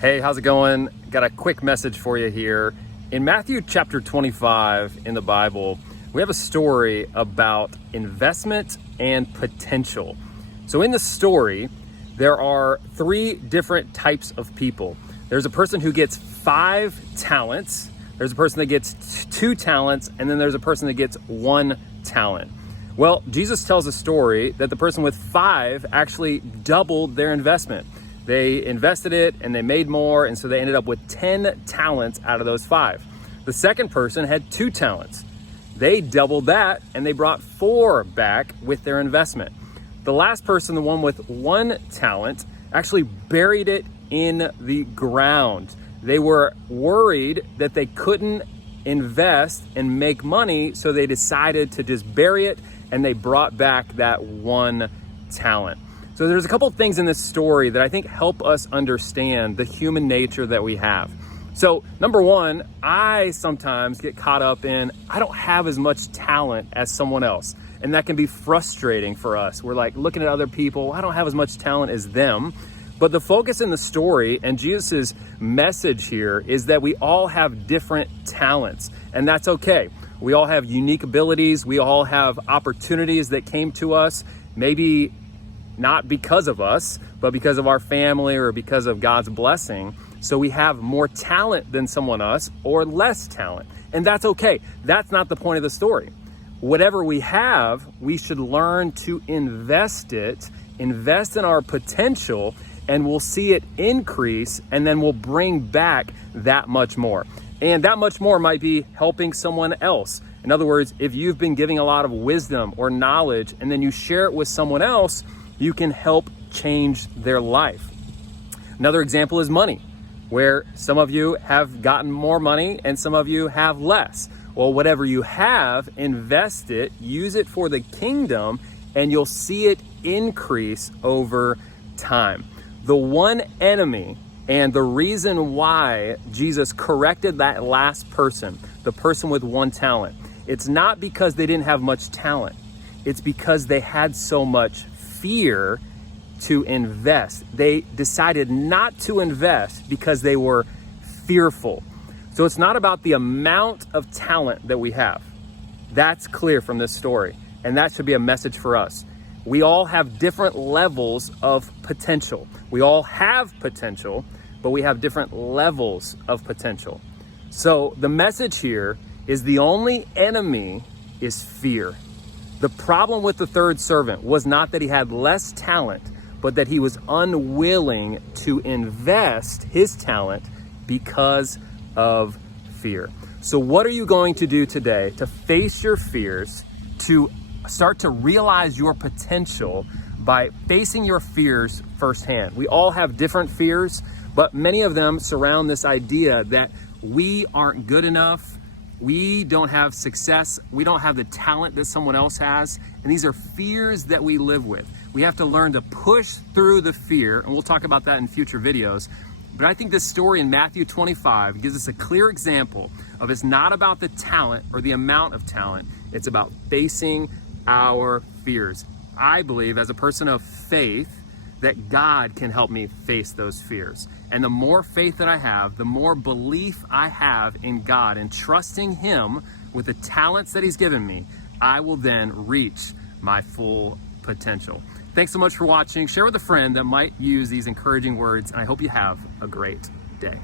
Hey, how's it going? Got a quick message for you here. In Matthew chapter 25 in the Bible, we have a story about investment and potential. So in the story, there are three different types of people. There's a person who gets 5 talents, there's a person that gets 2 talents, and then there's a person that gets 1 talent. Well, Jesus tells a story that the person with 5 actually doubled their investment. They invested it and they made more, and so they ended up with 10 talents out of those 5. The second person had 2 talents. They doubled that and they brought 4 back with their investment. The last person, the one with 1 talent, actually buried it in the ground. They were worried that they couldn't invest and make money, so they decided to just bury it, and they brought back that 1 talent. So there's a couple of things in this story that I think help us understand the human nature that we have. So number one, I sometimes get caught up in, I don't have as much talent as someone else. And that can be frustrating for us. We're like looking at other people, I don't have as much talent as them. But the focus in the story and Jesus's message here is that we all have different talents, and that's okay. We all have unique abilities. We all have opportunities that came to us, maybe not because of us, but because of our family or because of God's blessing. So we have more talent than someone else or less talent. And that's okay. That's not the point of the story. Whatever we have, we should learn to invest it, invest in our potential, and we'll see it increase, and then we'll bring back that much more. And that much more might be helping someone else. In other words, if you've been giving a lot of wisdom or knowledge and then you share it with someone else, you can help change their life. Another example is money, where some of you have gotten more money and some of you have less. Well, whatever you have, invest it, use it for the kingdom, and you'll see it increase over time. The one enemy and the reason why Jesus corrected that last person, the person with 1 talent, it's not because they didn't have much talent. It's because they had so much fear to invest. They decided not to invest because they were fearful. So it's not about the amount of talent that we have. That's clear from this story, and that should be a message for us. We all have different levels of potential. We all have potential, but we have different levels of potential. So the message here is the only enemy is fear. The problem with the third servant was not that he had less talent, but that he was unwilling to invest his talent because of fear. So what are you going to do today to face your fears, to start to realize your potential by facing your fears firsthand? We all have different fears, but many of them surround this idea that we aren't good enough, we don't have success, we don't have the talent that someone else has, and these are fears that we live with. We have to learn to push through the fear, and we'll talk about that in future videos. But I think this story in Matthew 25 gives us a clear example of it's not about the talent or the amount of talent, it's about facing our fears. I believe as a person of faith that God can help me face those fears. And the more faith that I have, the more belief I have in God and trusting Him with the talents that He's given me, I will then reach my full potential. Thanks so much for watching. Share with a friend that might use these encouraging words, and I hope you have a great day.